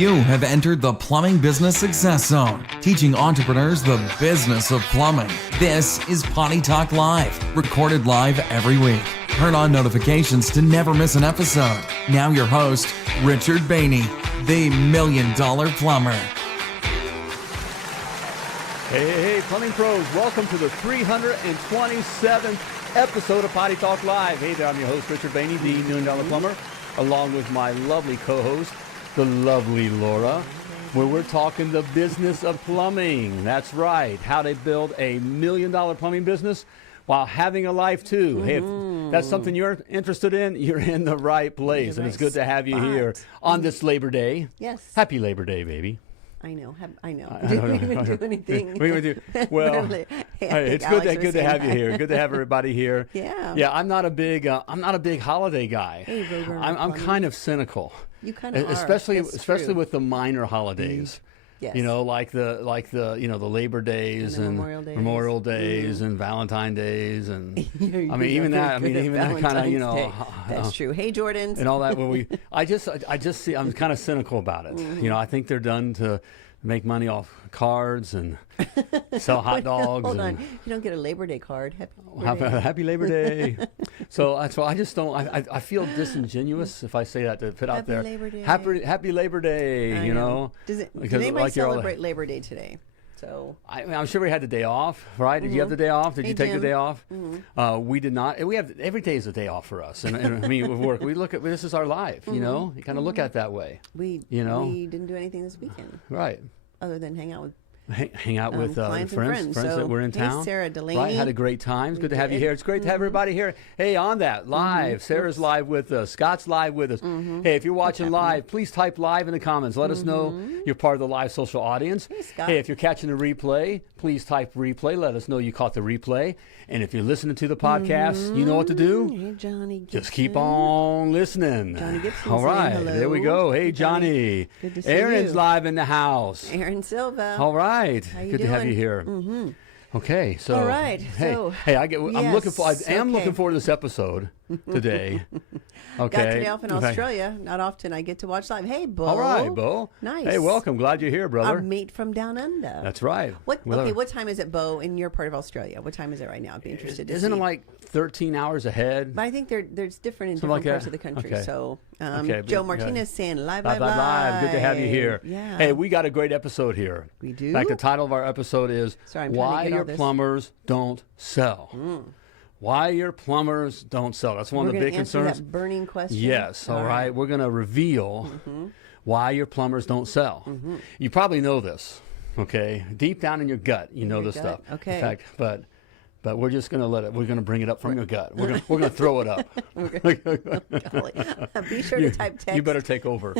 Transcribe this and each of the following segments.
You have entered the Plumbing Business Success Zone, teaching entrepreneurs the business of plumbing. This is Potty Talk Live, recorded live every week. Turn on notifications to never miss an episode. Now your host, Richard Bainey, the $1 Million Plumber. Hey, plumbing pros, welcome to the 327th episode of Potty Talk Live. Hey there, I'm your host, Richard Bainey, the $1 Million Plumber, along with my lovely co-host, the lovely Laura, where we're talking the business of plumbing. That's right, how to build a $1 million plumbing business while having a life too. Hey, if that's something you're interested in, you're in the right place. And it's good to have you here on this Labor Day. Yes. Happy Labor Day, baby. I know. Did we even do anything? Well, it's good to have you here. Good to have everybody here. Yeah. I'm not a big holiday guy. Hey, I'm kind of cynical. You kind of are. Especially with the minor holidays. Yes. You know, like the the Labor Days and Memorial Days and Valentine Days and even that kind of that's true. Hey, Jordans and all that. I just see I'm kind of cynical about it. Mm-hmm. I think they're done to make money off cards and sell hot dogs. Hold on, you don't get a Labor Day card. Happy Labor Day. So I just don't. I feel disingenuous if I say that to put out there. Labor Day. Happy Labor Day. I know. Did anybody celebrate Labor Day today? So I'm sure we had the day off, right? Did you have the day off? Did you take the day off? We did not. We have every day is a day off for us. And I mean, with work, we look at this is our life. You know, you kind of look at it that way. We didn't do anything this weekend, right? Other than hang out with friends that were in town. Hey, Sarah Delaney. Right, had a great time. It's good to have you here. It's great to have everybody here. Hey, on that, live. Sarah's live with us. Scott's live with us. Hey, if you're watching live, please type live in the comments. Let us know you're part of the live social audience. Hey, Scott. Hey, if you're catching the replay, please type replay. Let us know you caught the replay. And if you're listening to the podcast, you know what to do. Hey, Johnny Gibson. Just keep on listening. Johnny Gibson. All right, hello. there we go. Hey, Johnny. Good to see Aaron's you. live in the house. Aaron Silva. All right. How you Good to have you doing? here. Okay, so all right. Hey, so, I'm looking forward to this episode today. Okay. Got today off in Australia. Not often I get to watch live. Hey, Bo. All right, Bo. Nice. Hey, welcome. Glad you're here, brother. A mate from down under. That's right. What time is it, Bo, in your part of Australia? What time is it right now? I'd be interested to Isn't see. it like 13 hours ahead? But I think there's different in different like parts that? of the country. Okay. So, Okay, Joe but- Martinez saying live. Good to have you here. Yeah. Hey, we got a great episode here. We do? In fact, the title of our episode is Sorry, I'm trying to Why get all Your this. Plumbers Don't Sell. Why your plumbers don't sell. That's one of the big concerns. That burning question. Yes, all right. We're going to reveal why your plumbers don't sell. You probably know this, okay? Deep down in your gut, you know this stuff. Okay. In fact, but we're just going to we're going to bring it up from your gut. We're going to throw it up. Golly. Be sure to type text. You better take over.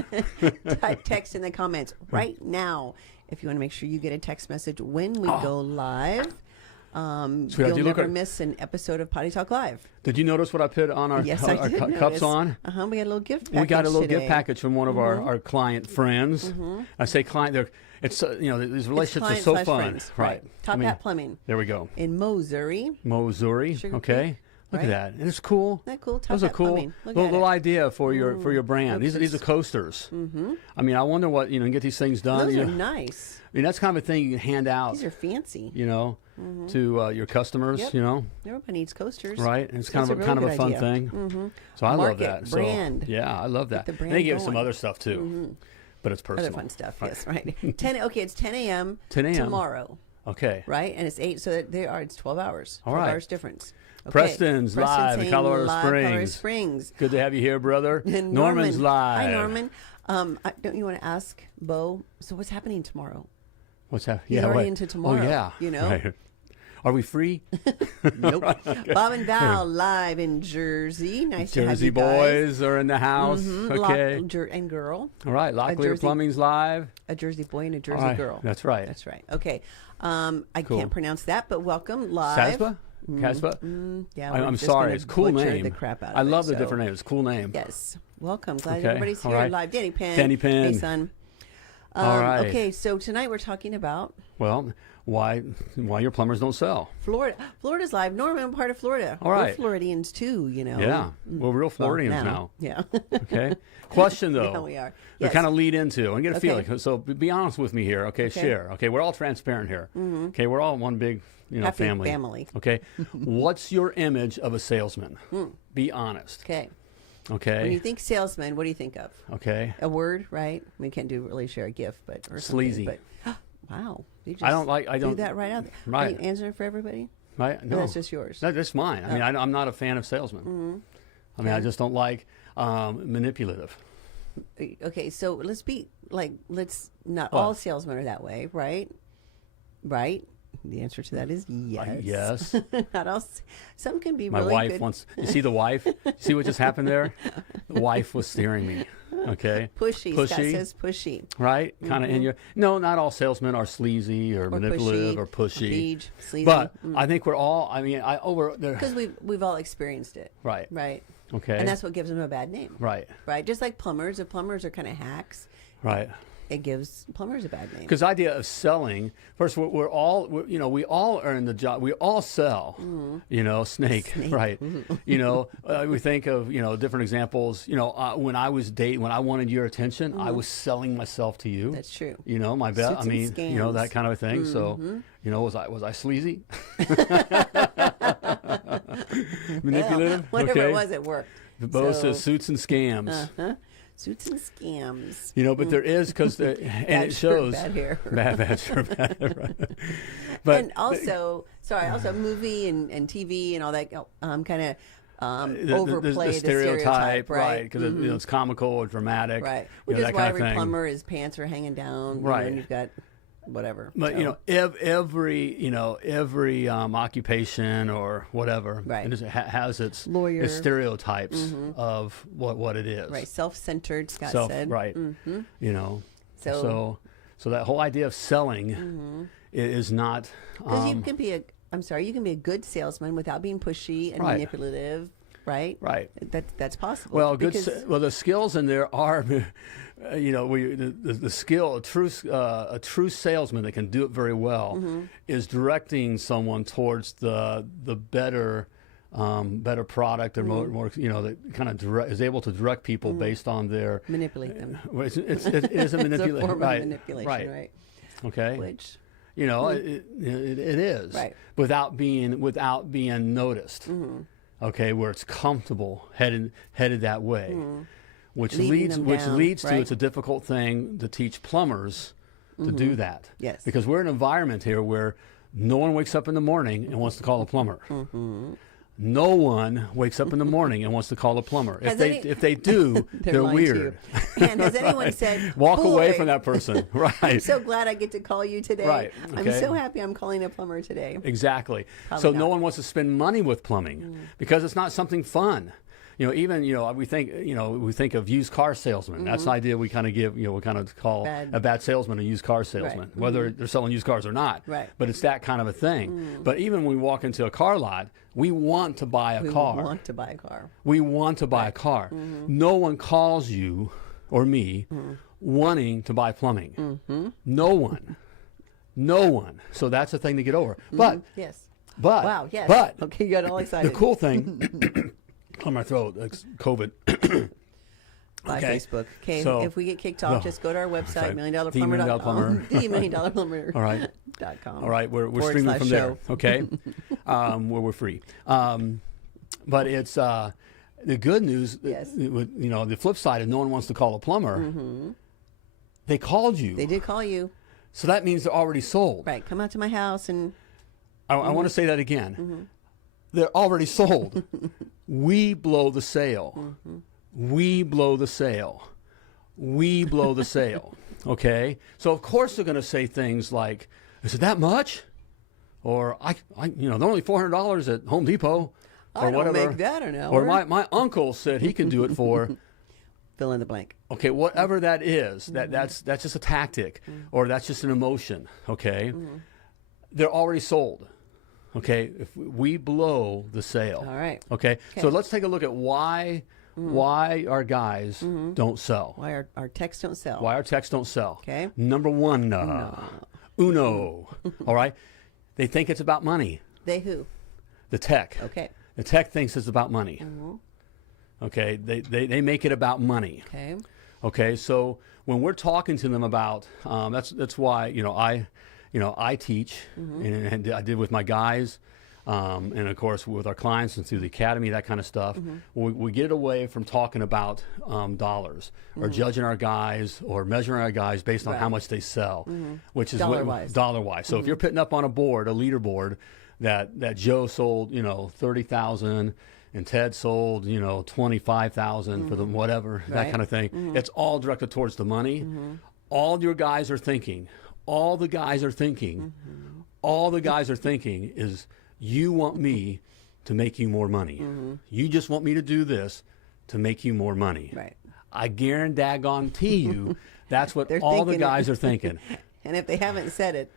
Type text in the comments right now if you want to make sure you get a text message when we go live. You'll never miss an episode of Potty Talk Live. Did you notice what I put on our, yes, our cups on? We got a little gift package. We got a little today. gift package from one of our client friends. I say client, it's these relationships are so fun. Friends, right. Top Hat Plumbing. There we go. In Missouri. Okay. Creek, Look at that. And it's cool. Isn't that cool? Top That was a Hat cool Plumbing. little idea for your brand. These are coasters. I mean, I wonder what, you get these things done. Those are nice. I mean, that's kind of a thing you can hand out. These are fancy. To your customers, Everybody needs coasters. Right? And it's kind of a fun thing. So I love that. Brand. So, yeah, I love that. The brand and they give going. some other stuff too. But it's personal. Other fun stuff, yes, right. It's 10 a.m. 10 a.m. tomorrow. Okay. Right? And it's 8, so it's 12 hours. All 12 right. hours difference. Okay. Preston's live in Colorado Springs. Good to have you here, brother. And Norman's live. Hi, Norman. Don't you want to ask Bo, so what's happening tomorrow? What's that? He's already into tomorrow. Oh, yeah. Right. Are we free? Nope. Bob and Val live in Jersey. Nice to have Jersey you guys. boys are in the house. Okay. And girl. All right. Locklear Plumbing's live. A Jersey boy and a Jersey girl. That's right. That's right. Okay. I can't pronounce that, but welcome live. Casbah? Yeah, I'm sorry. It's a cool name. The crap out of I love it, the different names. It's a cool name. Yes. Welcome. Glad Okay. everybody's All here right. live. Danny Penn. Danny Penn. Hey, son. All right. Okay, so tonight we're talking about Well, why your plumbers don't sell? Florida. Florida's live. Norman, I'm part of Florida. All right. We're Floridians too, you know. Yeah, we're real Floridians now. Yeah. Okay. Question though. Yeah, we are. We Yes. kind of lead into and get a Okay. feeling. So be honest with me here. Okay, share. Okay, we're all transparent here. Okay, we're all one big Happy family. family. Okay, what's your image of a salesman? Be honest. Okay. Okay. When you think salesman, what do you think of? Okay. A word, right? We can't really share a gift, but or Sleazy. something, But, wow. You just I don't do that right out there. Right. Are you answering for everybody? Right? No, that's just yours. That's mine. I mean, I'm not a fan of salesmen. I mean, I just don't like manipulative. Okay, so let's not all salesmen are that way, right? Right? The answer to that is yes. Yes. Not all. Some can be My really wife good. wants. You see the wife? You see what just happened there? The wife was steering me. Okay. Pushy. Scott says pushy. Right? Kind of in your. No, not all salesmen are sleazy or manipulative or pushy. Beige, sleazy. But I think we're all. I mean, because we've all experienced it. Right. Right. Okay. And that's what gives them a bad name. Right. Right. Just like plumbers. If plumbers are kind of hacks, Right. it gives plumbers a bad name. Because the idea of selling, first, we all are in the job. We all sell, snake. Right. We think of, different examples. When I was dating, when I wanted your attention, I was selling myself to you. That's true. My bet. Suits I mean, and scams. that kind of a thing. So, was I sleazy? Manipulative? Whatever it was, it worked. Both So- says suits and scams. Suits and scams. But there is because and it shows Bad hair. bad shirt, bad right. But And also movie and TV and all that kind of overplay the stereotype, right? Because it's comical or dramatic, Right. Which is that why kind of every thing. plumber, his pants are hanging down, Right. and you've got whatever. But so. every occupation or whatever, Right. it has its Lawyer. its stereotypes of what it is. Right, self-centered. Scott said. Right. So So that whole idea of selling is not. because you can be you can be a good salesman without being pushy and Right. manipulative. Right. Right. That's possible. Well, because, the skills in there are, the skill, a true salesman that can do it very well is directing someone towards the better product or more that kind of is able to direct people based on their manipulate them. It is a It's a manipulation, form of right? manipulation, right? Okay. Which it is Right. without being noticed. Okay, where it's comfortable headed that way, which Leading them down, leads to right? it's a difficult thing to teach plumbers to do that. Yes. Because we're in an environment here where no one wakes up in the morning and wants to call a plumber. No one wakes up in the morning and wants to call a plumber. If they do, they're lying to you. weird. And has anyone said, Walk away "Boy, from that person. Right. I'm so glad I get to call you today. Right, I'm okay. so happy I'm calling a plumber today." Exactly. Probably So no not. one wants to spend money with plumbing because it's not something fun. We think of used car salesmen. That's the idea we kind of give. We kind of call a bad salesman a used car salesman, whether they're selling used cars or not. Right. But it's that kind of a thing. But even when we walk into a car lot, we want to buy a car. We want to buy a car. We want to buy a car. No one calls you or me wanting to buy plumbing. No one. No one. So that's a thing to get over. But Yes. but Wow. Yes. but Okay, you got all excited. the cool thing on my throat, it's COVID. By Okay. Facebook. Okay. So- if we get kicked off, No. just go to our website, Sorry. $1,000,000plumber.com. $1,000,000plumber. All right. .com. All right, we're / streaming from there, show. okay? Where we're free. But it's the good news. Yes. The flip side, if no one wants to call a plumber, they called you. They did call you. So that means they're already sold. Right. Come out to my house and I want to say that again. They're already sold. We blow the sale. We blow the sale. We blow the sale. Okay? So of course they're going to say things like, "Is it that much?" Or they're only $400 at Home Depot or I don't whatever. make that an hour. Or my uncle said he can do it for fill in the blank. okay, whatever that is. That's just a tactic or that's just an emotion, okay? They're already sold. Okay? If we blow the sale. All right. Okay? Okay. So let's take a look at why why our guys don't sell. Why our techs don't sell. Why our techs don't sell. Okay. Number one, uno. All right. They think it's about money. They who? The tech. Okay. The tech thinks it's about money. Okay. They make it about money. Okay. Okay. So when we're talking to them about, that's why, I teach and I did with my guys. And of course with our clients and through the academy, that kind of stuff. We get away from talking about dollars or judging our guys or measuring our guys based on how much they sell, which is dollar-wise. Dollar-wise. So if you're putting up on a board, a leaderboard, that Joe sold, 30,000 and Ted sold, 25,000 for them, whatever, that kind of thing. It's all directed towards the money. All your guys are thinking, all the guys are thinking is, you want me to make you more money. You just want me to do this to make you more money. Right. I guarantee you that's what all the guys are thinking. And if they haven't said it,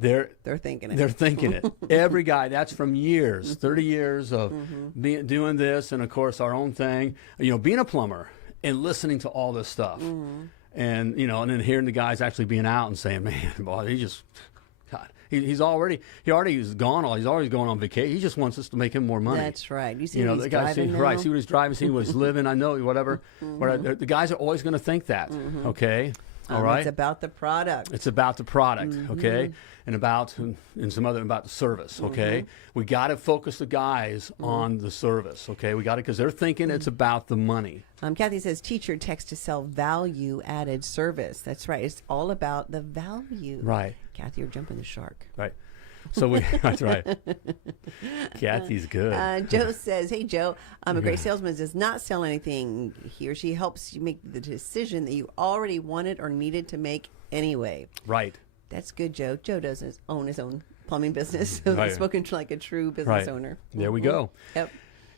they're thinking it. They're thinking it. Every guy, that's from years, 30 years of doing this, and of course our own thing, being a plumber and listening to all this stuff. And, and then hearing the guys actually being out and saying, man, boy, God, he's already gone. He's always going on vacation. He just wants us to make him more money. That's right. You see what he's the guy driving now? Right, see what he's driving, see what he's living. I know, whatever. But the guys are always going to think that, okay? All right? It's about the product. It's about the product, okay? And about the service, okay? We got to focus the guys on the service, okay? We got to, because they're thinking it's about the money. Kathy says, teach your techs to sell value-added service. That's right. It's all about the value. Right. Kathy, you're jumping the shark. Right. So that's right. Kathy's good. Joe says, hey, Joe, a great salesman does not sell anything. He or she helps you make the decision that you already wanted or needed to make anyway. Right. That's good, Joe. Joe doesn't own his own plumbing business. So he's spoken like a true business owner. There we go. Yep.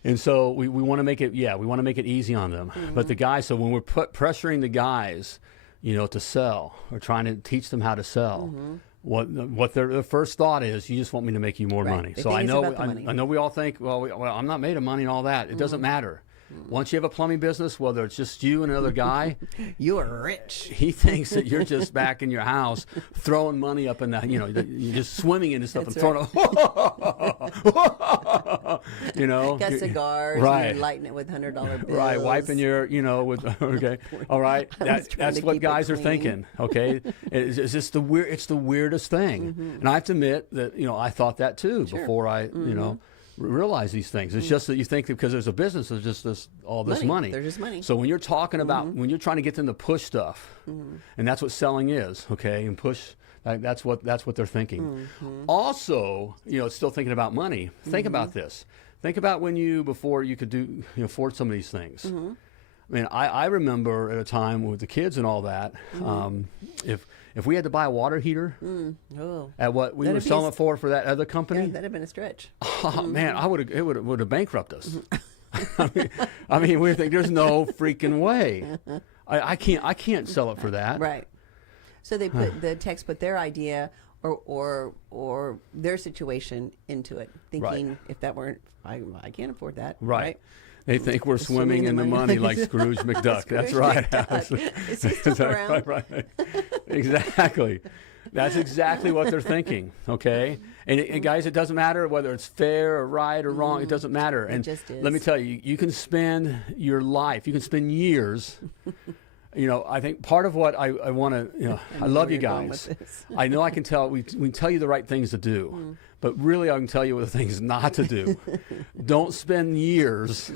And so we want to make it, we want to make it easy on them. But the guys, so when we're pressuring the guys, to sell or trying to teach them how to sell, what their first thought is, you just want me to make you more money. They so think I know we all think, well, I'm not made of money and all that. It doesn't matter. Once you have a plumbing business, whether it's just you and another guy, you are rich. He thinks that you're just back in your house throwing money up in the, you're just swimming into stuff. That's and throwing got cigars, right? And you're lighting it with $100 bills, right? Wiping your, with okay, all right. That's what guys are thinking. Okay, it's just it's the weirdest thing, and I have to admit that I thought that too before I realize these things. It's just that you think that because there's a business, there's just all this money. There's just money. So when you're talking about, when you're trying to get them to push stuff, and that's what selling is, okay, and push, that's what they're thinking. Also, it's still thinking about money. Think about this. Think about before you could afford some of these things. I mean, I remember at a time with the kids and all that, if we had to buy a water heater at what we were selling it for that other company, that'd have been a stretch. Oh man, it would have bankrupted us. I mean, we think there's no freaking way. I can't sell it for that. Right. So they put the techs put their idea or their situation into it, thinking if that weren't, I can't afford that. Right. They think we're swimming in the money like Scrooge McDuck. That's right. Is he still around? Right. Exactly. That's exactly what they're thinking. Okay. And guys, it doesn't matter whether it's fair or right or wrong. It doesn't matter. And just is. Let me tell you, you can spend your life, you can spend years. I think part of what I want to, I love you guys. I know I can tell, we can tell you the right things to do, but really I can tell you what the things not to do. Don't spend years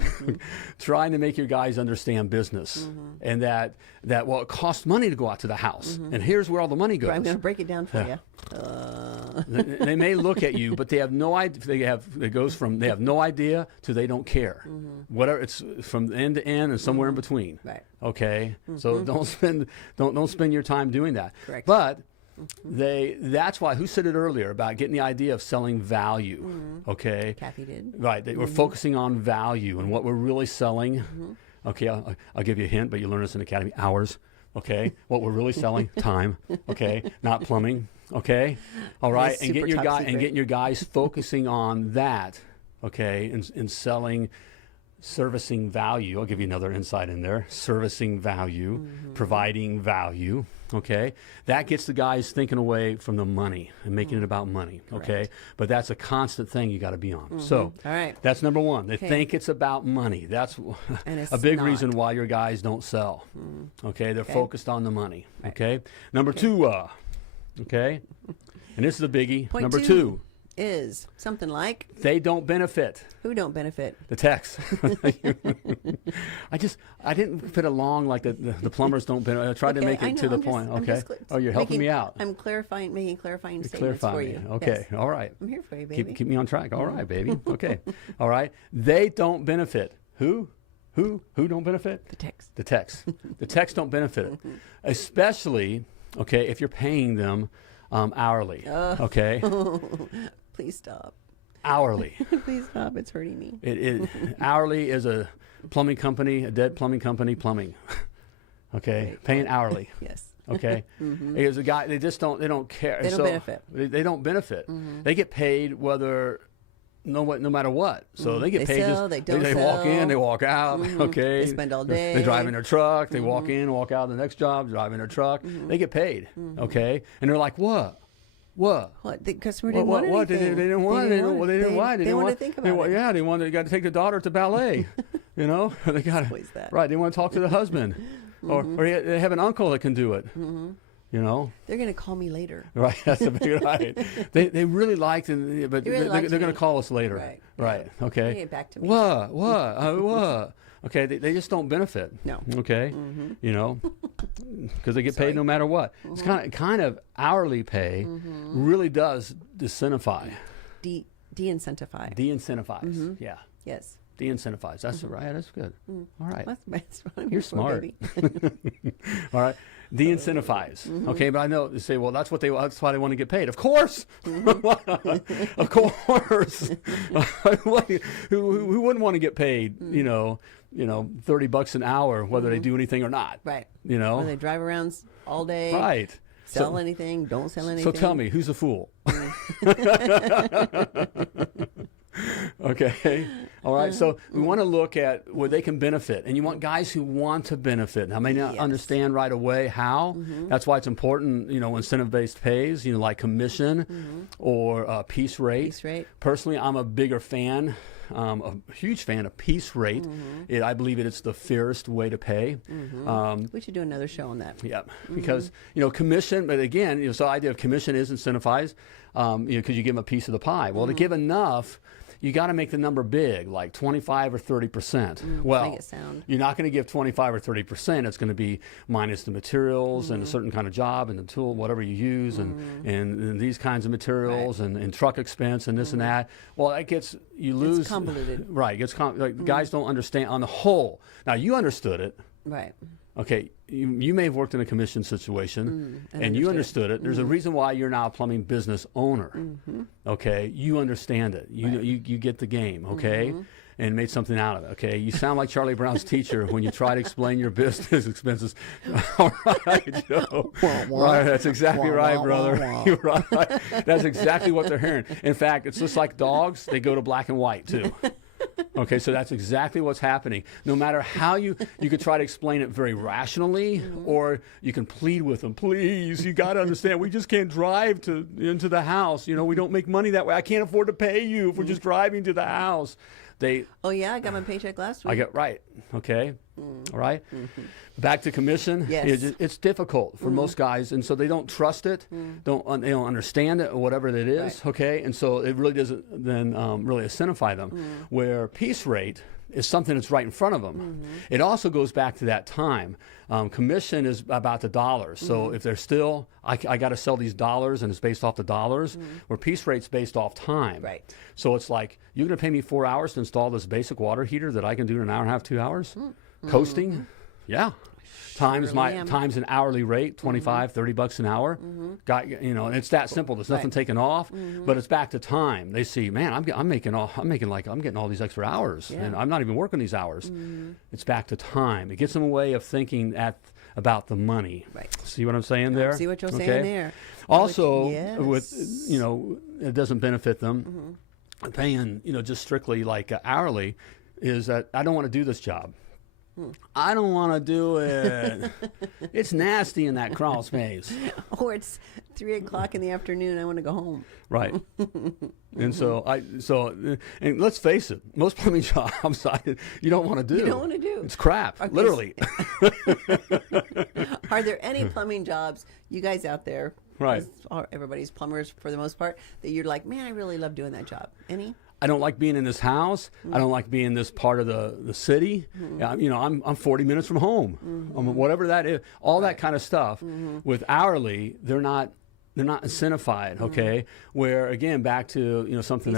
trying to make your guys understand business and that it costs money to go out to the house. And here's where all the money goes. I'm going to break it down for you. They may look at you, but they have no idea. It goes from they have no idea to they don't care. Whatever, it's from end to end and somewhere in between. Right. Okay. So don't spend your time doing that. Correct. But that's why, who said it earlier about getting the idea of selling value? Okay. Kathy did. Right. We're focusing on value and what we're really selling. Okay. I'll give you a hint, but you learn this in Academy. Hours. Okay. What we're really selling, time. Okay. Not plumbing. Okay. All right. And getting your guys focusing on that. Okay. And selling servicing value. I'll give you another insight in there. Servicing value, providing value. Okay, that gets the guys thinking away from the money and making it about money. Okay, Correct. but that's a constant thing you got to be on. So All right. that's number one. They think it's about money. That's And it's a big not. reason why your guys don't sell. Okay, they're Okay. focused on the money. Right. Okay, number two. Okay, and this is the biggie. Point Number two two, is something like they don't benefit. who don't benefit? The text. I didn't fit along like the plumbers don't benefit. I tried to Okay, make I it know, to the I'm just- point. I'm Okay. just Oh, you're helping making- me out. I'm making clarifying statements Clarify for me. you. Okay. Yes. All right. I'm here for you, baby. Keep me on track. All right, baby. Okay. All right. They don't benefit. Who? Who don't benefit? The text. The text. The text don't benefit, especially if you're paying them hourly. Okay. Please stop. Hourly. Please stop. It's hurting me. Hourly is a plumbing company, a dead plumbing company, plumbing. Okay, Right. paying hourly. Yes. Okay, because the guy they don't care. They don't benefit. They don't benefit. They get paid no matter what. So they get They paid. sell, they don't they walk sell. in, they walk out. Okay, They spend all day. They drive in their truck. They walk in, walk out. The next job, drive in their truck. They get paid. Okay, and they're like, what? What? What? The customer didn't want What? They anything. didn't want it. They didn't why? They want to think about it. Yeah, they wanted. They got to take the daughter to ballet. They got always that. right. They want to talk to the husband, or they have an uncle that can do it. They're going to call me later. Right. That's a big right. They really liked it, but really liked they're going me. to call us later. Right. Right. They Okay. get back to me. What? What? Okay. They just don't benefit. No. Okay. Because they get paid no matter what. It's kind of hourly pay really does disincentivize. De-incentivize. Yeah. Yes. De-incentivize. That's right. That's good. All right. That's what I'm You're here for, smart. baby. All right. De-incentivize. Okay, but I know they say, well, that's why they want to get paid. Of course. Of course. who wouldn't want to get paid, $30 an hour, whether they do anything or not? Right. Or they drive around all day. Right. Sell anything, don't sell anything. So tell me, who's a fool? Okay. All right. So we want to look at where they can benefit. And you want guys who want to benefit. Now, I may not understand right away how. That's why it's important, incentive-based pays, like commission or piece rate. Piece rate. Personally, I'm a bigger fan, a huge fan of piece rate. I believe it's the fairest way to pay. We should do another show on that. Yeah, because commission, but again, so the idea of commission is incentivized, because you give them a piece of the pie. Well, to give enough, you got to make the number big, like 25 or 30%. Well, make it sound. you're not going to give 25 or 30%. It's going to be minus the materials and a certain kind of job and the tool, whatever you use, and these kinds of materials and truck expense and this and that. Well, that gets you lose. It's convoluted. Right. It gets guys don't understand on the whole. Now you understood it. Right. Okay, you may have worked in a commission situation, and you understood it. There's a reason why you're now a plumbing business owner. Okay, you understand it. You get the game. Okay, and made something out of it. Okay, you sound like Charlie Brown's teacher when you try to explain your business expenses. All right, Joe. Right, that's exactly right, brother. You're right. That's exactly what they're hearing. In fact, it's just like dogs; they go to black and white too. Okay, so that's exactly what's happening. No matter how you could try to explain it very rationally, or you can plead with them, please, you got to understand, we just can't drive into the house. We don't make money that way. I can't afford to pay you if we're just driving to the house. Oh, yeah, I got my paycheck last week. I get right. Okay. All right. Back to commission. Yes. It's difficult for most guys, and so they don't trust it, they don't understand it or whatever it is. Right. Okay, and so it really doesn't then really incentivize them. Where piece rate is something that's right in front of them. It also goes back to that time. Commission is about the dollars. So if they're still, I got to sell these dollars, and it's based off the dollars, where piece rate's based off time. Right. So it's like, you're going to pay me 4 hours to install this basic water heater that I can do in an hour and a half, 2 hours? Coasting? Yeah. Times an hourly rate, 25, $30 an hour. Got and it's that simple. There's nothing taken off, but it's back to time. They see, man, I'm getting all these extra hours, and I'm not even working these hours. It's back to time. It gets them a way of thinking about the money. Right. See what I'm saying there? See what you're saying there. Also, Yes. it doesn't benefit them paying just strictly like hourly. is that I don't want to do this job. I don't want to do it. It's nasty in that crawl space. Or it's 3 o'clock in the afternoon. I want to go home. Right. And so and let's face it, most plumbing jobs you don't want to do. You don't want to do. It's crap, Okay. literally. Are there any plumbing jobs, you guys out there, Right. everybody's plumbers for the most part, that you're like, man, I really love doing that job? Any? I don't like being in this house. I don't like being in this part of the city. You know, I'm 40 minutes from home. Whatever that is, all that kind of stuff. With hourly, they're not incentivized. Okay, where again back to something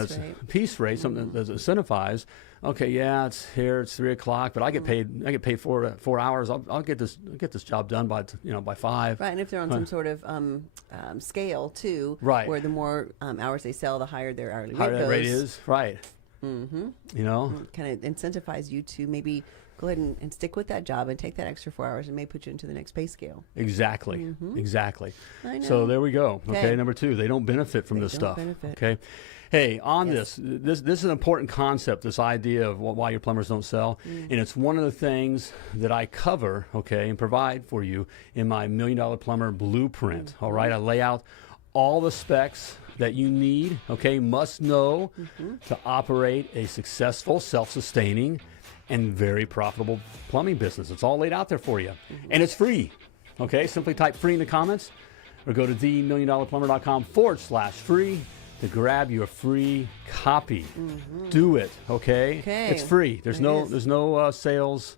piece rate, something that's incentivized. Okay, yeah, it's 3 o'clock, but I get paid 4 hours. I'll get this job done by 5. Right, and if they're on some sort of scale too, right, where the more hours they sell, the higher their hourly rate higher goes. rate is, right. You know, kind of incentivize you to maybe go ahead and stick with that job and take that extra 4 hours and may put you into the next pay scale. Exactly, exactly. I know. So there we go. Okay, number 2, they don't benefit from this stuff. Okay. Hey, on this is an important concept, this idea of why your plumbers don't sell. And it's one of the things that I cover, okay, and provide for you in my $1 Million Plumber Blueprint. All right, I lay out all the specs that you need, okay, must know to operate a successful, self-sustaining, and very profitable plumbing business. It's all laid out there for you. And it's free, okay? Simply type free in the comments or go to themilliondollarplumber.com/free to grab your free copy. Do it, okay? It's free. There's no sales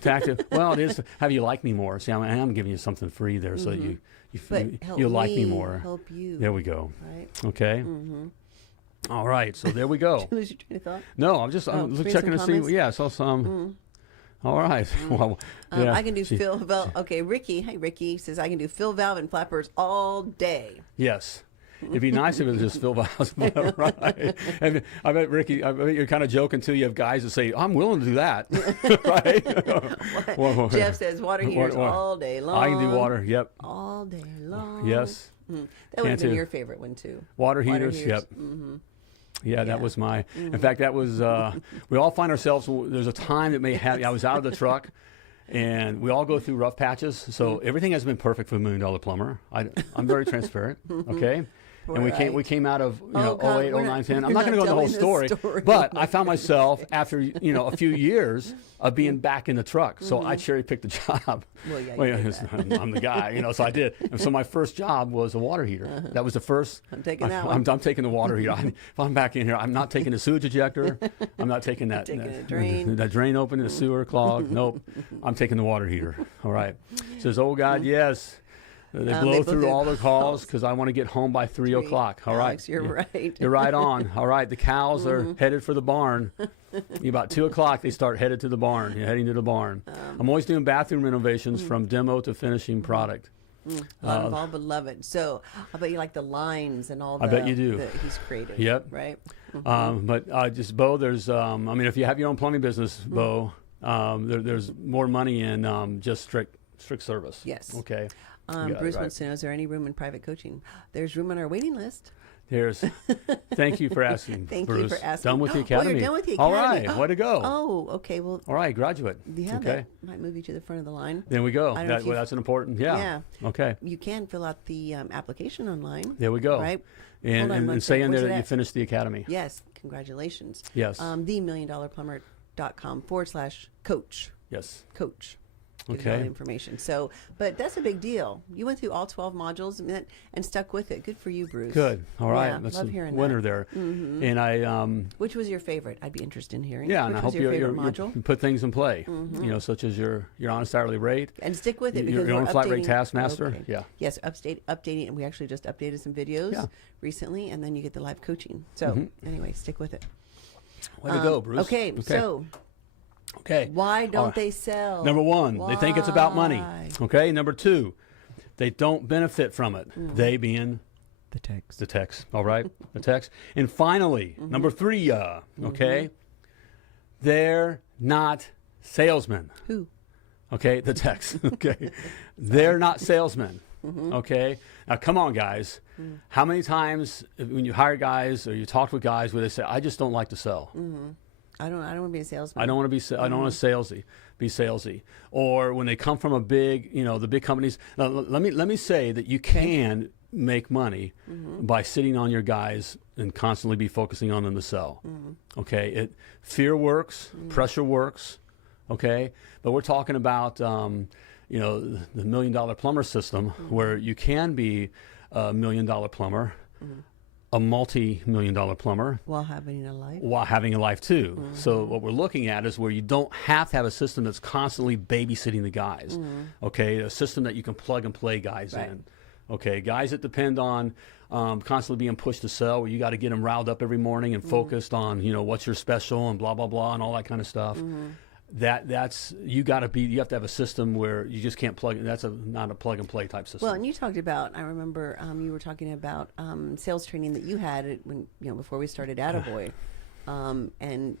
tactic. Well, it is. Have you like me more? See, I am giving you something free there, so you'll like me more. Help you. There we go. Right. Okay. All right. So there we go. Did you lose your train of thought? No, I'm just checking to see. Yeah, I saw some. All right. Well, yeah. I can do fill valve. Okay, Ricky. Hey, Ricky says I can do fill valve and flappers all day. Yes. It'd be nice if it was just fill valves, right? And I bet Ricky, you're kind of joking too. You have guys that say, "I'm willing to do that," right? Jeff says water heaters all day long. I can do water. Yep. All day long. Yes. That would have been your favorite one too. Water heaters. Yep. Yeah, that was my. In fact, that was. We all find ourselves. There's a time that may have. I was out of the truck. And we all go through rough patches, so everything has been perfect for $1 Million Plumber. I'm very transparent, okay? And we came out of 08, 09, 10. I'm not going to go into the whole story, but I found myself after a few years of being back in the truck, so I cherry picked the job. Well, yeah, I'm the guy, so I did. And so my first job was a water heater. That was the first. I'm taking that one. I'm taking the water heater. If I'm back in here, I'm not taking the sewage ejector. I'm not taking that. That drain open, the sewer clogged. Nope. I'm taking the water heater. All right. Says, oh God, yes. They blow through all the calls because I want to get home by 3 o'clock. All Alex, right. You're right. You're right on. All right. The cows are headed for the barn. About 2 o'clock, they start heading to the barn. You're heading to the barn. I'm always doing bathroom renovations from demo to finishing product. A lot of all beloved. So I bet you like the lines and all the. I bet you do. That he's created. Yep. Right. But just Bo, there's. If you have your own plumbing business, Bo, there's more money in just strict service. Yes. Okay. Bruce wants to know, is there any room in private coaching? There's room on our waiting list. Thank you for asking, Thank Bruce. you for asking. Done with the academy. You're done with the All academy. right, way to go. Oh, okay. Well, all right, graduate. Yeah, okay. That might move you to the front of the line. There we go. That's an important, yeah. Okay. You can fill out the application online. There we go. Right. And say in there that you finished the academy. Yes. Congratulations. Yes. themilliondollarplumber.com/coach. Yes. Coach. Okay. All the information. So, but that's a big deal. You went through all 12 modules and stuck with it. Good for you, Bruce. Good. All right. Yeah, that's love a hearing winner that. there. And I. Which was your favorite? I'd be interested in hearing. Yeah, Which and I was hope you put things in play. Such as your honest hourly rate. And stick with it because your own we're flat rate updating- taskmaster. Okay. Yeah. Yes, updating, and we actually just updated some videos recently, and then you get the live coaching. So anyway, stick with it. Way to go, Bruce. Okay, so. Okay. Why don't they sell? Number one, they think it's about money. Okay. Number two, they don't benefit from it. They being the text. The text. All right. The text. And finally, number three, okay, they're not salesmen. Who? Okay. The text. Okay. They're not salesmen. Okay. Now, come on, guys. How many times when you hire guys or you talk with guys where they say, I just don't like to sell? I don't want to be a salesman. I don't want to be. I don't want to be salesy. Or when they come from a big, the big companies. Now, let me say that you can make money by sitting on your guys and constantly be focusing on them to sell. Okay, fear works, pressure works. Okay, but we're talking about the $1 million plumber system where you can be a $1 million plumber. A multi-million-dollar plumber while having a life. While having a life too. So what we're looking at is where you don't have to have a system that's constantly babysitting the guys. Okay, a system that you can plug and play guys in. Okay, guys that depend on constantly being pushed to sell, where you got to get them riled up every morning and focused on what's your special and blah blah blah and all that kind of stuff. That's you have to have a system where you just can't plug. That's not a plug and play type system. Well, and you talked about. I remember you were talking about sales training that you had when before we started Attaboy, and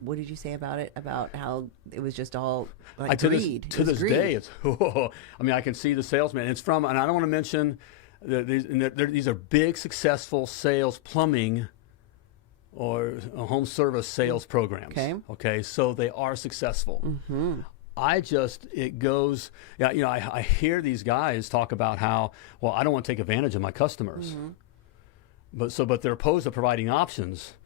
what did you say about it? About how it was just all like greed. To this day, it's. I mean, I can see the salesman. It's from, and I don't want to mention these are big successful sales plumbing or home service sales programs. Okay, so they are successsul. It goes, I hear these guys talk about how, well, I don't want to take advantage of my customers. But they're opposed to providing options,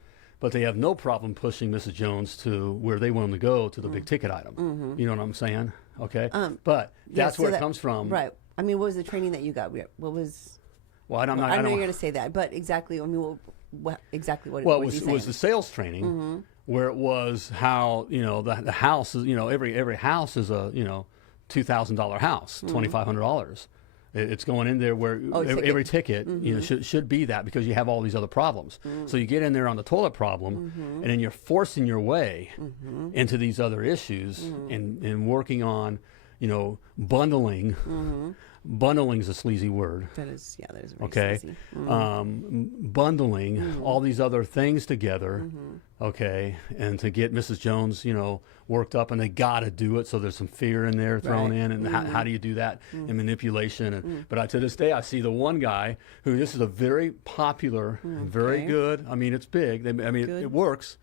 but they have no problem pushing Mrs. Jones to where they want to go to the big ticket item. You know what I'm saying? Okay, but that's where it comes from. Right. I mean, what was the training that you got? What was? Well, I know you're going to say that, but exactly. I mean, exactly what? Well, it was the sales training where it was how the house is every house is a $2,000 house, $2,500. It's going in there where every ticket should be that because you have all these other problems. So you get in there on the toilet problem, and then you're forcing your way into these other issues and working on bundling. Bundling is a sleazy word. That is very sleazy. Bundling all these other things together, okay, and to get Mrs. Jones, worked up, and they got to do it. So there's some fear in there thrown in, and how do you do that? And manipulation. And but to this day, I see the one guy who this is a very popular, very good. I mean, it's big. It works.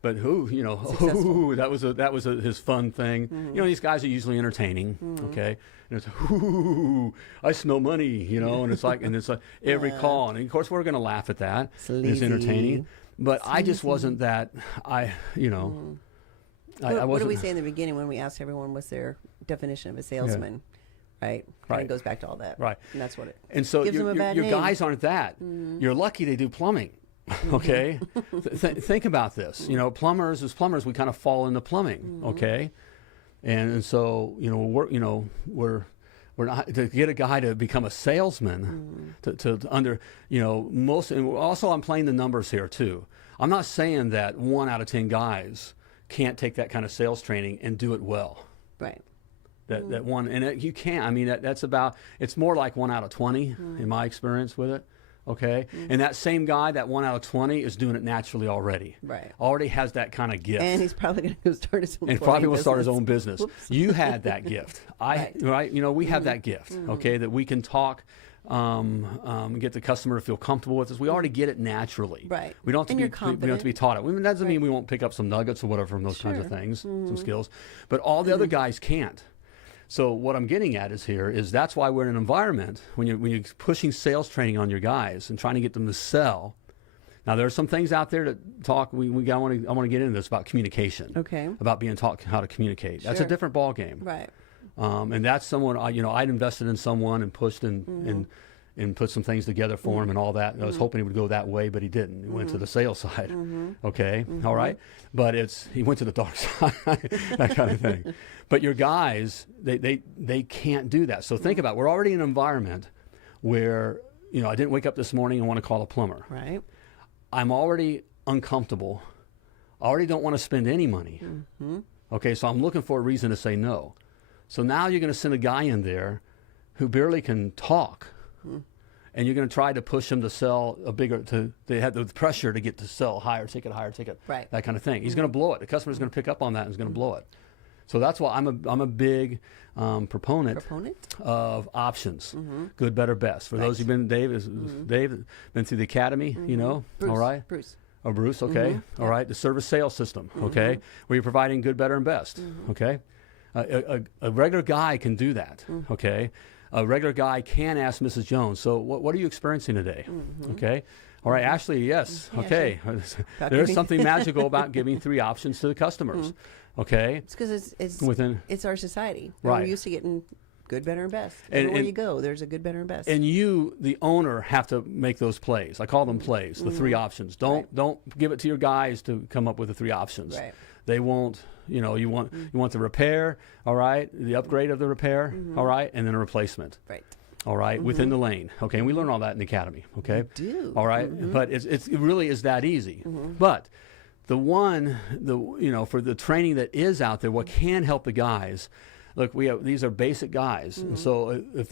But that was his fun thing. These guys are usually entertaining. Okay. And it's, I smell money, and it's like every call. And of course, we're going to laugh at that. It's entertaining. But I just wasn't that, What do we say in the beginning when we asked everyone what's their definition of a salesman? Right? It goes back to all that. Right. And that's what it And so gives them a bad your name. Guys aren't that. You're lucky they do plumbing. Okay? Think about this. Plumbers, as plumbers, we kind of fall into plumbing. Okay? And so we're not to get a guy to become a salesman most, and also I'm playing the numbers here too. I'm not saying that 1 out of 10 guys can't take that kind of sales training and do it well. Right. That one, and you can't. I mean, that's about. It's more like 1 out of 20 in my experience with it. Okay, and that same guy, that 1 out of 20, is doing it naturally already. Right. Already has that kind of gift. And he's probably going to go start his own. And probably will start his own business. Whoops. You had that gift. Right. We have that gift. Okay, that we can talk, get the customer to feel comfortable with us. We already get it naturally. Right. We don't have to be. We don't have to be taught it. That doesn't mean we won't pick up some nuggets or whatever from those kinds of things, some skills. But all the other guys can't. So what I'm getting at is that's why we're in an environment when you're pushing sales training on your guys and trying to get them to sell. Now there are some things out there that talk. I want to get into this about communication. Okay. About being taught how to communicate. That's a different ball game. Right. And that's someone I'd invested in someone and pushed and put some things together for him and all that. I was hoping he would go that way, but he didn't. He went to the sales side. Okay, all right. But he went to the dark side, that kind of thing. But your guys, they can't do that. So think about it. We're already in an environment where, I didn't wake up this morning and want to call a plumber. Right. I'm already uncomfortable. I already don't want to spend any money. Okay, so I'm looking for a reason to say no. So now you're going to send a guy in there who barely can talk. And you're going to try to push him to sell they have the pressure to get to sell higher ticket, right. That kind of thing. He's going to blow it. The customer's going to pick up on that and is going to blow it. So that's why I'm a big proponent of options, good, better, best. For those who've been, Dave been through the academy, Bruce, all right? Bruce. Or Bruce, okay. All right. The service sales system, okay, where you're providing good, better, and best, okay. A regular guy can do that, okay. A regular guy can ask Mrs. Jones, so what are you experiencing today, okay. All right, Ashley, yes, okay. There's something magical about giving 3 options to the customers, okay. It's because it's our society. Right. We're used to getting good, better, and best. Everywhere you go, there's a good, better, and best. And you, the owner, have to make those plays. I call them plays, the 3 options. Don't give it to your guys to come up with the 3 options. Right. They won't, you want the repair, all right, the upgrade of the repair, all right, and then a replacement. Right. All right, within the lane. Okay, and we learn all that in the academy, okay? You do. All right, but it really is that easy. But for the training that is out there, what can help the guys, look, these are basic guys. And so if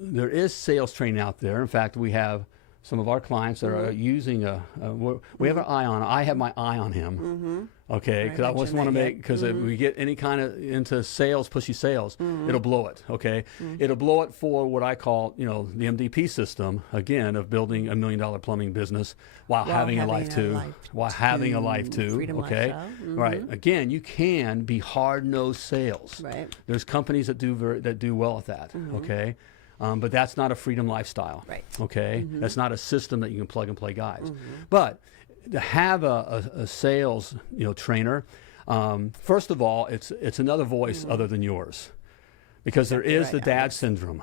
there is sales training out there. In fact, we have some of our clients that are using we have an eye on. I have my eye on him. Okay, because I just want to because if we get any kind of into sales, pushy sales, it'll blow it. Okay, it'll blow it for what I call the MDP system again of building $1 million plumbing business while having a life too. While having a life too. Freedom okay, lifestyle. right. Again, you can be hard-nosed sales. Right. There's companies that do well at that. Okay. But that's not a freedom lifestyle. Right. Okay. That's not a system that you can plug and play guys. But to have a sales trainer, first of all, it's another voice other than yours, because there is the dad syndrome.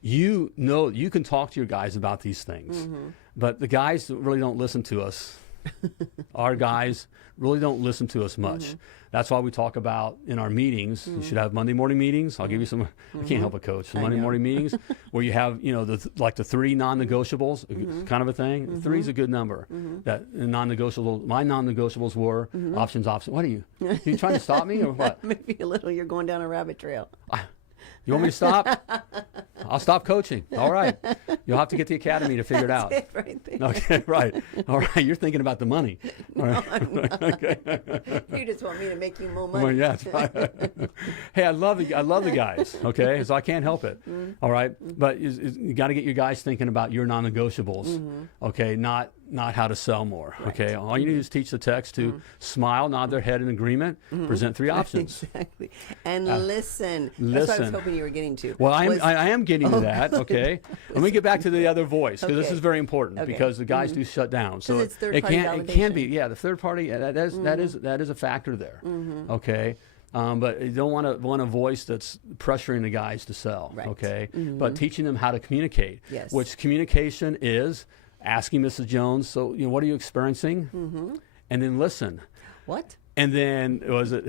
You can talk to your guys about these things, but the guys really don't listen to us. Our guys really don't listen to us much. That's why we talk about in our meetings. You should have Monday morning meetings. I'll give you some. I can't help a coach. The Monday morning meetings where you have the 3 non-negotiables, kind of a thing. 3 is a good number. That non-negotiable. My non-negotiables were options. What are you? Are you trying to stop me or what? Maybe a little. You're going down a rabbit trail. You want me to stop? I'll stop coaching. All right. You'll have to get the academy to figure it out. That's it right there. Okay, right. All right. You're thinking about the money. All right. I'm not. Okay. You just want me to make you more money. Well, yeah, that's right. Hey, I love the guys. Okay, so I can't help it. All right, but you got to get your guys thinking about your non-negotiables. Okay, not how to sell more. Right. Okay, all you need is teach the text to smile, nod their head in agreement, present 3 options. Exactly. And listen. That's listen. what I was hoping you were getting to. Well, I am getting to that. Okay, let me get back to the other voice, because this is very important, because the guys do shut down. So it's it can be the third party. That is a factor there. Okay. But you don't want a voice that's pressuring the guys to sell. Right. Okay. But teaching them how to communicate. Yes. Which communication is asking Mrs. Jones, so what are you experiencing? And then listen. What? And then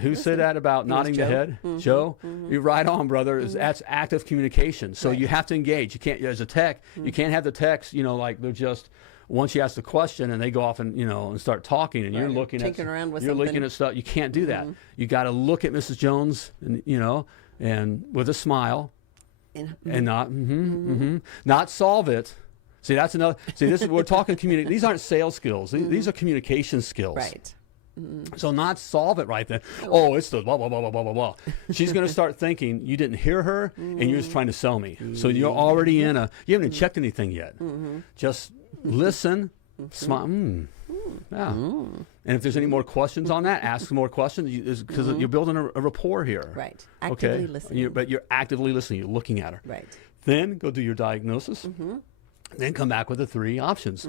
who said that about nodding the head? Joe? You're right on, brother. That's active communication. So you have to engage. You can't, as a tech, you can't have the techs, like they're just, once you ask the question and they go off and and start talking and you're looking at stuff. You can't do that. You got to look at Mrs. Jones and with a smile and not solve it. See, that's another. This is we're talking community. These aren't sales skills. These are communication skills. Right. So not solve it right then. Oh, it's the blah blah blah blah blah blah blah. She's going to start thinking you didn't hear her and you're just trying to sell me. So you're already you haven't even checked anything yet. Just listen, smile. Yeah. And if there's any more questions on that, ask more questions, because you're building a rapport here. Right. Actively listening. But you're actively listening. You're looking at her. Right. Then go do your diagnosis. Then come back with the 3 options.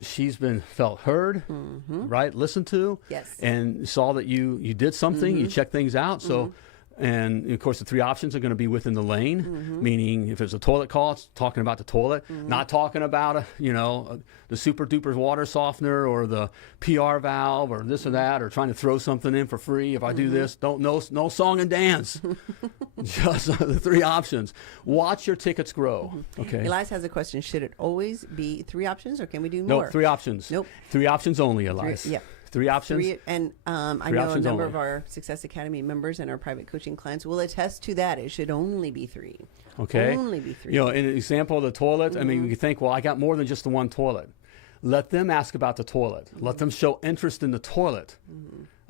She's felt heard, right? Listened to, yes, and saw that you did something. You checked things out. So, and of course, the 3 options are going to be within the lane. Meaning, if there's a toilet call, it's talking about the toilet, not talking about the super duper water softener or the PR valve or this or that, or trying to throw something in for free. If I do this, no song and dance. Just the 3 options. Watch your tickets grow. Okay. Elias has a question. Should it always be 3 options, or can we do more? No, 3 options. Nope. 3 options only, Elias. 3 options. And I know a number of our Success Academy members and our private coaching clients will attest to that. It should only be 3. Okay. Only be 3. In an example of the toilet, I mean, you think, well, I got more than just the one toilet. Let them ask about the toilet. Let them show interest in the toilet.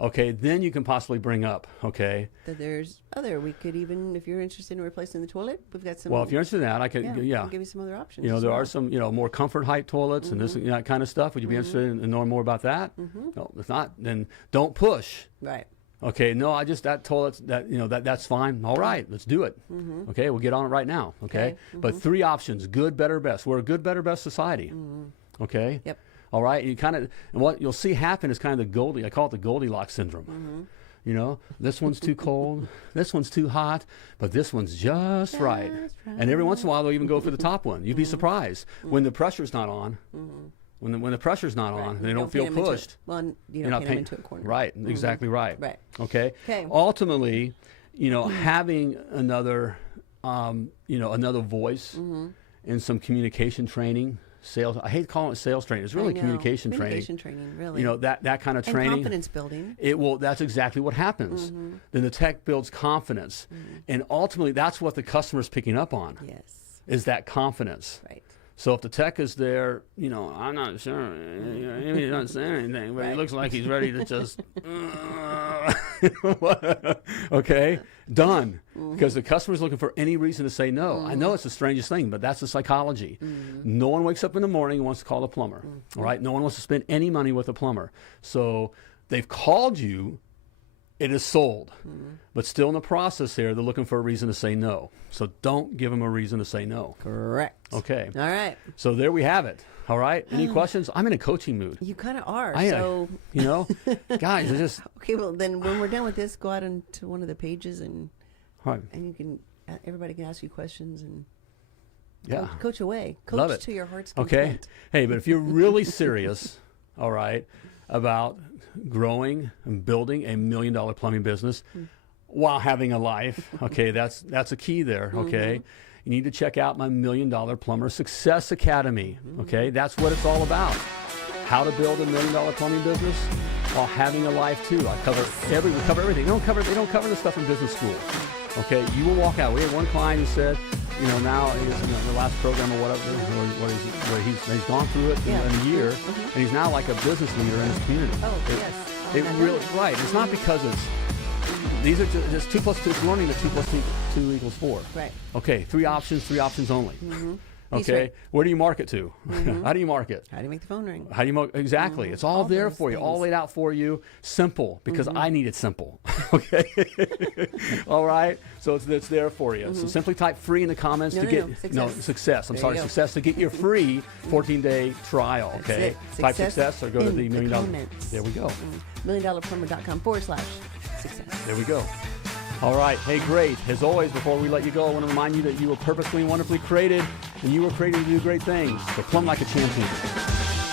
Okay, then you can possibly bring up, okay. That there's other. We could even, if you're interested in replacing the toilet, we've got some. Well, if you're interested in that, I could, I'll give you some other options. You know, as there well. are some, more comfort height toilets and this that kind of stuff. Would you be interested in knowing more about that? No, if not, then don't push. Right. Okay, no, that toilet, that's fine. All right, let's do it. Okay, we'll get on it right now. Okay, but 3 options: good, better, best. We're a good, better, best society. Okay. Yep. All right, and what you'll see happen is kind of I call it the Goldilocks syndrome. This one's too cold, this one's too hot, but this one's just right. And every once in a while, they'll even go for the top one. You'd be surprised when the pressure's not on. When the pressure's not on, they don't feel pushed. You don't paint them into a corner. Right, exactly right. Right. Okay. Ultimately, having another, another voice and some communication training. Sales. I hate calling it sales training. It's really communication training. Communication training, really. That kind of training. And confidence building. That's exactly what happens. Then the tech builds confidence, and ultimately that's what the customer's picking up on. Yes. Is that confidence? Right. So if the tech is there, I'm not sure. He's not saying anything, but he looks like he's ready to just. Okay, done. Because the customer's looking for any reason to say no. I know it's the strangest thing, but that's the psychology. No one wakes up in the morning and wants to call a plumber. All right, no one wants to spend any money with a plumber. So they've called you. It is sold, but still in the process here, they're looking for a reason to say no. So don't give them a reason to say no. Correct. Okay. All right. So there we have it. All right. Any questions? I'm in a coaching mood. You kind of are. Guys, it's just. Okay, well, then when we're done with this, go out into one of the pages and you can, everybody can ask you questions and coach away. Coach Love it. To your heart's content. Okay. Hey, but if you're really serious, all right, about growing and building $1 million plumbing business while having a life, okay, that's a key there, okay. You need to check out my $1 Million Plumber Success Academy, okay. That's what it's all about. How to build $1 million plumbing business while having a life too. We cover everything. They don't cover the stuff in business school, okay. You will walk out. We had one client who said, now he's in the last program or whatever, where he's gone through it in a year, and he's now like a business leader in his community. It really, right. It's not because these are just 2 + 2. It's learning that 2 + 2 = 4. Right. Okay, 3 options only. Okay, where do you market to? How do you market? How do you make the phone ring? How do you exactly? It's all there for you, all laid out for you. Simple, because I need it simple. Okay. All right. So it's there for you. So simply type free in the comments to get success. I'm sorry, success to get your free 14-day trial. Okay. Type success or go to the $1 Million. Comments. There we go. $1millionplumber.com/success. There we go. All right. Hey, great. As always, before we let you go, I want to remind you that you were purposely and wonderfully created, and you were created to do great things. So plumb like a champion.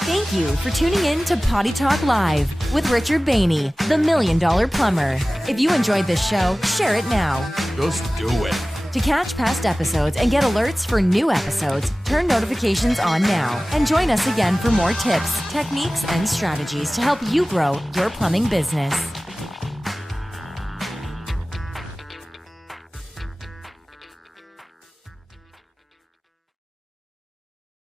Thank you for tuning in to Potty Talk Live with Richard Bainey, the $1 Million Plumber. If you enjoyed this show, share it now. Just do it. To catch past episodes and get alerts for new episodes, turn notifications on now and join us again for more tips, techniques, and strategies to help you grow your plumbing business.